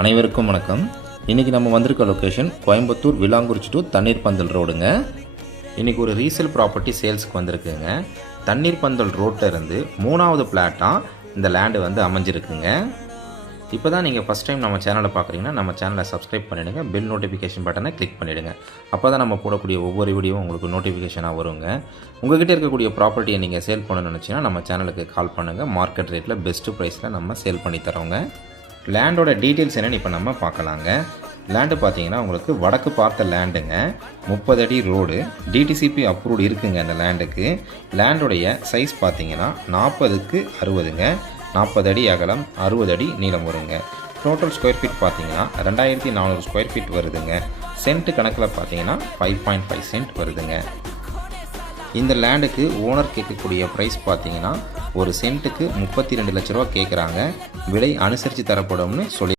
அனைவருக்கும் வணக்கம். இன்றைக்கி நம்ம வந்திருக்க லொக்கேஷன் கோயம்புத்தூர் விலாங்குறிச்சி டு தண்ணீர் பந்தல் ரோடுங்க. இன்றைக்கி ஒரு ரீசேல் ப்ராப்பர்ட்டி சேல்ஸுக்கு வந்திருக்குங்க. தண்ணீர் பந்தல் ரோட்டில் இருந்து 3வது பிளாட்டாக இந்த லேண்டு வந்து அமைஞ்சிருக்குங்க. இப்போ தான் நீங்கள் ஃபஸ்ட் டைம் நம்ம சேனலை பார்க்குறீங்கன்னா நம்ம சேனலை சப்ஸ்கிரைப் பண்ணிவிடுங்க. பெல் நோட்டிஃபிகேஷன் பட்டனை கிளிக் பண்ணிவிடுங்க. அப்போ தான் நம்ம போடக்கூடிய ஒவ்வொரு வீடியோவும் உங்களுக்கு நோட்டிஃபிகேஷனாக வருங்க. உங்கள்கிட்ட இருக்கக்கூடிய ப்ராப்பர்ட்டியை நீங்கள் சேல் பண்ணணும்னு நினச்சிங்கன்னா நம்ம சேனலுக்கு கால் பண்ணுங்கள். மார்க்கெட் ரேட்டில் பெஸ்ட்டு ப்ரைஸில் நம்ம சேல் பண்ணி தரோங்க. லேண்டோட டீட்டெயில்ஸ் என்னென்னு இப்போ நம்ம பார்க்கலாங்க. லேண்டு பார்த்தீங்கன்னா உங்களுக்கு வடக்கு பார்த்த லேண்டுங்க. 30 அடி ரோடு, டிடிசிபி அப்ரூவ்டு இருக்குங்க. அந்த லேண்டுக்கு லேண்டோடைய சைஸ் பார்த்தீங்கன்னா 40க்கு 60ங்க. 40 அடி அகலம், 60 அடி நீளம் வருங்க. டோட்டல் ஸ்கொயர் ஃபீட் பார்த்தீங்கன்னா 2400 ஸ்கொயர் ஃபீட் வருதுங்க. சென்ட் கணக்கில் பார்த்தீங்கன்னா 5.5 சென்ட் வருதுங்க. இந்த லேண்டுக்கு ஓனர் கேட்கக்கூடிய ப்ரைஸ் பார்த்தீங்கன்னா ஒரு சென்ட்டுக்கு 32 லட்ச ரூபா கேட்குறாங்க. விலை அனுசரித்து தரப்படும்னு சொல்லி